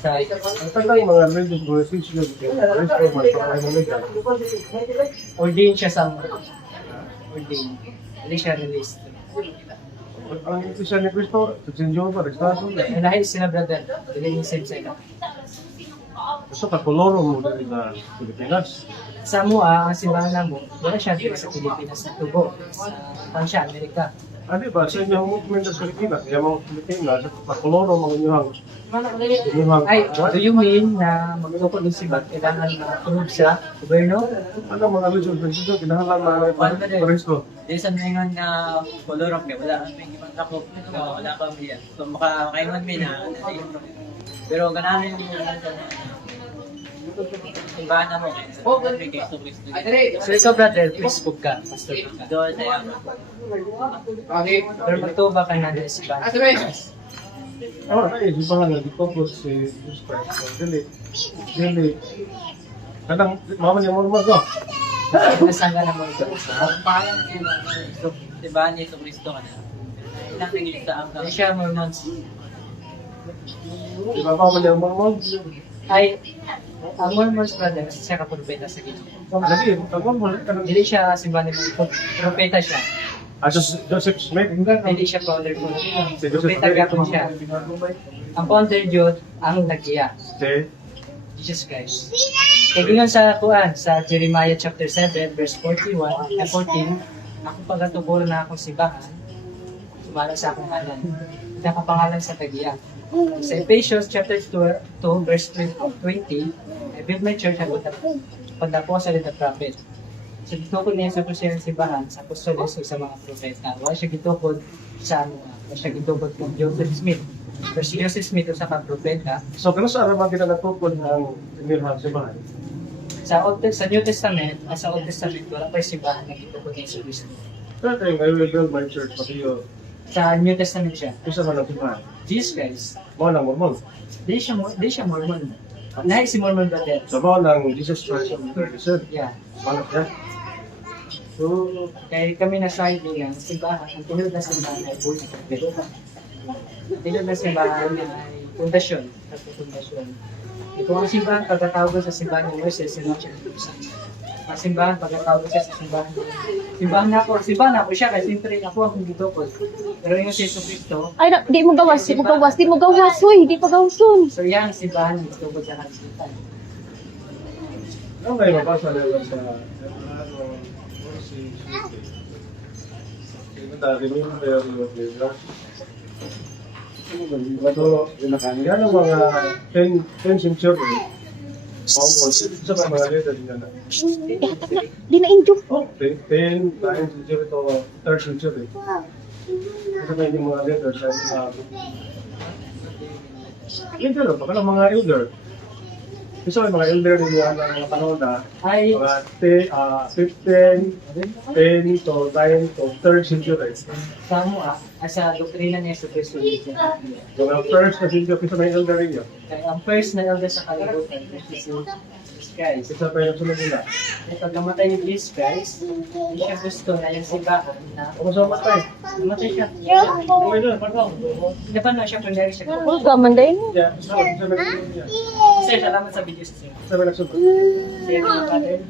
Ang tagal yung mga religious voices yun. Ordained siya sa ordained. Hindi siya released. Ang Iglesia ni Cristo, sa Sinjo pa, Restado. Dahil sila brother, hindi yung same sila. Gusto ka koloro mo dali sa Pilipinas. Sa MUA, ang simbahan mo, wala siya dito sa Pilipinas na tubo. Sa Tansya, Amerika. Ano ba, sa inyong movement sa Pilipinas, yung mga Pilipinas, sa koloro mga inyong Ay, do you mean na magtukod ng sibat, kailangan matulog sa gobyerno? ano mga religious voices yun, kinahalan mga Cristo. Di sa ngayon nga kolorok niya, wala kami ibang takop, wala kami yan. So makakaingon mi na pero ganahan yung simbahan na mo. So ikaw brother, Facebook ka, pastor ka. Doon sa yaman. Pero magtuba ka na sa simbahan. Oh, ay, di ba nga, di ko po si Jesus Christ. So, dili. Kadang, mama niya mo naman ko. Nasaan ka na mo ito? Parang simbahan ni Kristo ka na. Ilang tingin sa ang Hindi siya Mormons. Di ba mama niya mo? Ay, ang Mormons brother, kasi siya kapropeta sa Ginoo. Lagi, tagong mo, kanang Hindi siya simbahan ni Mormons. Propeta siya. Joseph Smith, Hindi siya founder po. Propeta gapon siya. Ang founder Jud, ang nag-iya. Si Jesus Christ. Kaya yun sa Kuan, sa Jeremiah chapter 7, verse 41 at 14, ako pagkatuburo na akong simbahan, sumala sa akong ngalan. Nakapangalan sa tagiya. Sa Ephesians chapter 2, verse 20, I built my church upon the apostle and the prophet. So gitukod niya sa kusya ng simbahan, sa apostolos o sa mga propeta. Wala siya gitukod sa ano, wala siya gitukod kung Joseph Smith. Pero si Joseph Smith o sa mga propeta, So, kano sa araw kita natupod ng tinirhan si Bahay? sa New Testament, sa Old Testament, wala pa yung simbahan na gitukod ni Jesus Cristo. Kaya tayo, I will build my church, pati yun. Sa New Testament siya. Isa man ang Bahay. Jesus Christ. Mga nang Mormon. Di siya Mormon. Nahi si Mormon brother. So, mga nang Jesus Christ of the Yeah. Mga yan. So, kaya kami na side niya, simbahan, ang tinulog na simbahan ay buhay na kapit. Ang tinulog na simbahan ay pundasyon. Pundasyon. Ito ang simbahan, pagkatawag sa simbahan ng Moises, sinatya ng Diyos. Ang simbahan, pagkatawag siya sa simbahan. Simbahan na ako siya, kasi siyempre ako ang gitukod. Pero yung si Jesus Cristo, Ay, di mo gawas, uy, di pa gawason. so yan ang simbahan ng gitukod sa kansitan. Ano kayo mabasa nila sa yan ang mga 10 century. Isa pa mga letter din na. Di na injo. 10, 9 century to 3rd century. Isa pa yung mga letter sa yun pero, baka lang mga elder. Isa pa yung mga elder din yan ng mga panahon na Ay, mga 15, 10 to 9 to 3rd century. sa MUA, sa doktrina ni Jesus Cristo, Mga first na century, isa pa yung elder rin yun. kaya ang first na elder sa kalibutan, which is Jesus Christ. Isa pa yung sunod nila. Kaya pag namatay ni Jesus Christ, hindi siya gusto na yung simbahan na Kung saan matay? namatay siya. Okay na, pardon. Di ba na siya kunyari siya? Uy, gaman din. Yeah, sabi Sir, salamat sa video sa sir. nagsunod. Sir, brother.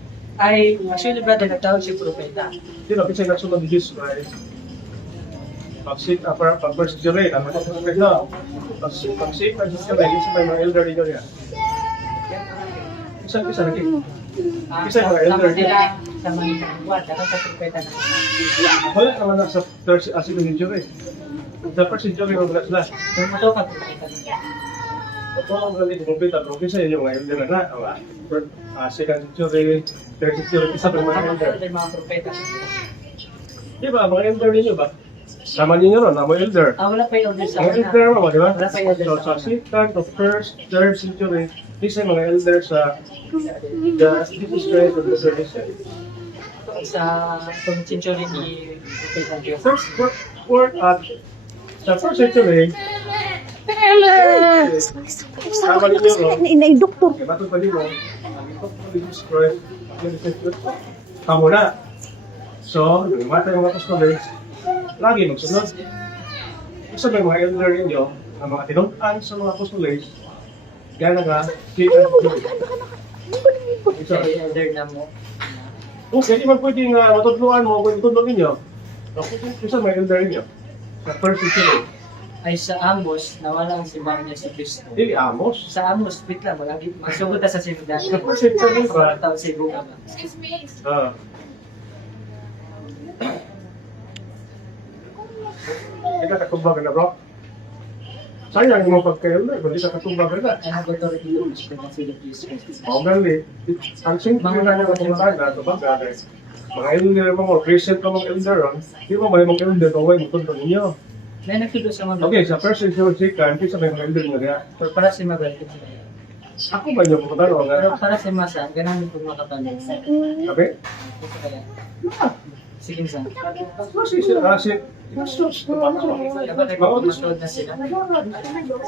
Ay, actually brother, nagtawag siya propeta. Sino, kasi nagsunod ni Jesus Christ. Pag-verse Jerry, ang mga pag-verse na. Pag-save na Jesus Christ, isa pa yung mga elder rin yun. Isa lagi. Isa yung mga elder. Sa mga buwan, dapat sa propeta na. Wala naman na sa 3rd century. Sa 1st century, wala sila. So, ito ka propeta na. Ito ang galing kumpita, pero kasi yung mga elder na, 2nd century, 3rd century, isa pa yung mga elder. Mga mga propeta. Di ba, mga elder ninyo ba? Sama ninyo ron, mga elder. Wala pa yung elder sa Mga elder mo, di ba? Wala pa yung elder So, sa 2nd to 1st, 3rd century, isa yung mga elder sa the Jesus Christ of the service. sa century ni Propeta Diyos. Sa 1st century, sama ninyo ron, Inay, doktor. kaya batong pali mo, ang ito po Jesus Christ, kamo na. So, nung matay mga apostoles, lagi magsunod. Isa ba yung mga elder ninyo, na mga tinuntan sa mga apostoles, Gana ka. Sa elder na mo. Okay, di man pwedeng matudluan mo kung itudlo ninyo. Isa may elder ninyo. Sa first century. Ay sa Amos, nawala ang simbahan niya sa Kristo. Dili Amos. Sa Amos, wait lang, magsugod na sa simbahan. Sa first century ba? Sa taon sa Ibuga ba? Ah. Hindi ka katumbag na bro. Sayang mo pagka-elder, hindi ka katumbag na. I have authority to preach the gospel of Jesus Christ. Oo, gali. Ang simple na nga kung na ito ba, guys? Mga elder mo mo, Christian ka mga elder, di mo may mga elder kung may mutun ninyo. May nagtudo sa mga Okay, sa first century second, isa may mga elder nga kaya. Pero para si Mabel, Ako ba niyo po kutalo pero nga? para si Masa, ganun yung makapalo. Sabi? Sige sa. Kasi si Jesus, Bakit kung masunod na sila?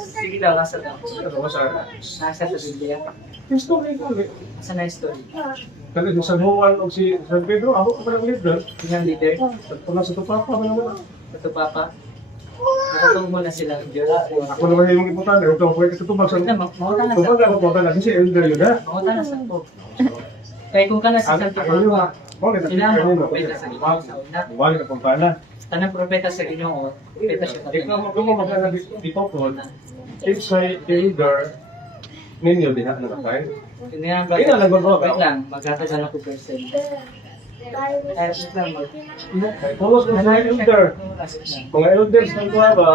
Sige daw, nasa daw. Nasa sa Biblia. Historical eh. Nasa na story. Kasi si San Juan o si San Pedro, ako ka parang leader. Yung leader, Puna sa tupapa, ano naman. ito papa. Nakatong mo na sila ng Diyos. Ako naman yung importante, huwag kang pwede katubag sa... Mahuta na sa Tubag ako po kasi elder yun ha. Mahuta na sa po. Kaya kung ka na sa Santo Papa, sila ang mga propeta sa Ginoo sa una. Wala ka pang pala. Tanang propeta sa Ginoo, propeta siya Ikaw kapag. kung magkana dito po, if sa elder ninyo din na tayo. Yun nga ba? Ina lang ba? Wait lang, magkakasala ko person. Wait lang, Kaya pulos ng mga elder. Mga elders ng kuha ba?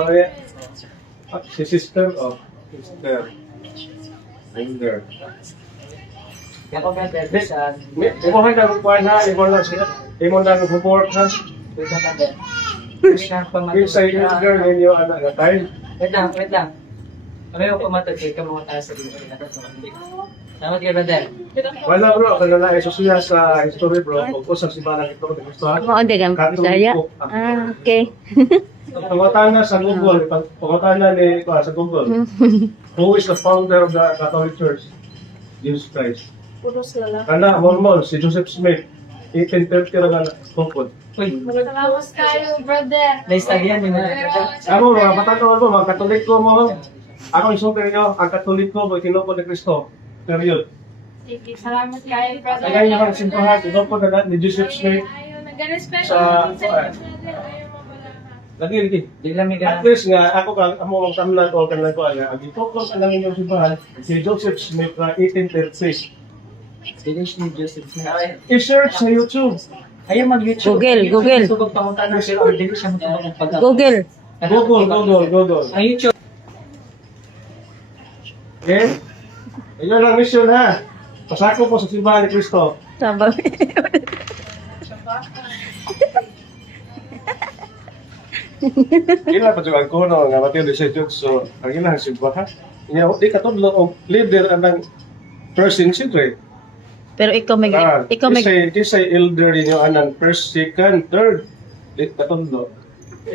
Si sister of sister. Elder. Kaya kung may elder sa... Imo hay na kuha na, imo na siya. Imo na support ha. Wait lang natin. Wait lang, If sa elder ninyo anak na tayo. Wait lang, wait lang. Pareho ko matagay ka mga tayo sa Ginoo. Salamat kay brother. Wala bro, kana na isusuya sa history bro. Kung usap si Balang ito, gusto ha. Mo de gam Bisaya. Okay. Pangutana sa Google, pangutana ni sa Google. Who is the founder of the Catholic Church? Jesus Christ. Kana Mormon, si Joseph Smith. 1830 na tungkol. Uy, Salamat tayo, brother. na-study yan yung mga brother. Ako, mga patatawa mo, mga Katoliko mo. Ako isulti ninyo, ang Katoliko mo, tinupod ni Kristo. Period. Sige, salamat kayo, brother. Kaya niya kang simpuhan, tinupod na ni Joseph Smith. Ayaw, nag-respeto Sa- naman sa'yo, brother. Ayaw mabalahan. Lagi, lagi. Di lang may At ganun. least nga, ako ka, amo ang tamnan o kanlan ko, ang itokos ang langin yung simbahan, si Joseph Smith na 1836. Finish ni Joseph Smith. I-search sa YouTube. Ayaw mag-YouTube. Google. Subog pangunta na pero hindi siya matubag ng pag- Google. Google. Ang YouTube. Okay? Iyon ang mission ha. Pasako po sa simbahan ni Kristo. Sabang. Kailan pa siya ko no, nga Mateo 18. So, ang ilang simbahan. Di katudlo o leader ang first century. Pero ikaw may Kisay elder ninyo anang first, second, third. Di katudlo.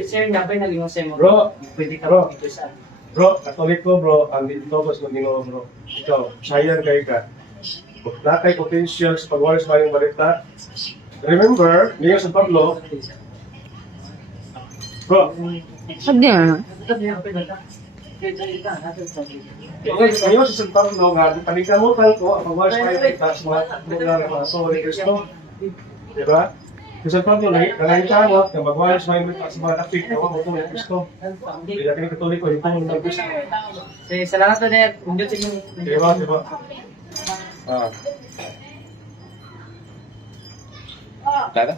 Sir, napay naging sa mo. Bro, Pwede ka bro. dito sa... Bro, Katoliko bro, ang dito ko sa Ginoo bro. Ikaw, sayang kay ka. Na kay potential sa pagwalis ba yung balita. Remember, niya sa Pablo, bro, Sabi na. okay, ngayon sa San Pablo nga, panikamutan ko ang pagwalis ba yung balita sa mga sorry Kristo. Diba? Sa San Pablo, nangayitangot na magwalis ba yung balita sa mga kapit na mga mutong Kristo. Hindi natin yung Katoliko, yung tunong ng Kristo. Sige, salamat na din. Hindi yung... Diba? Dada?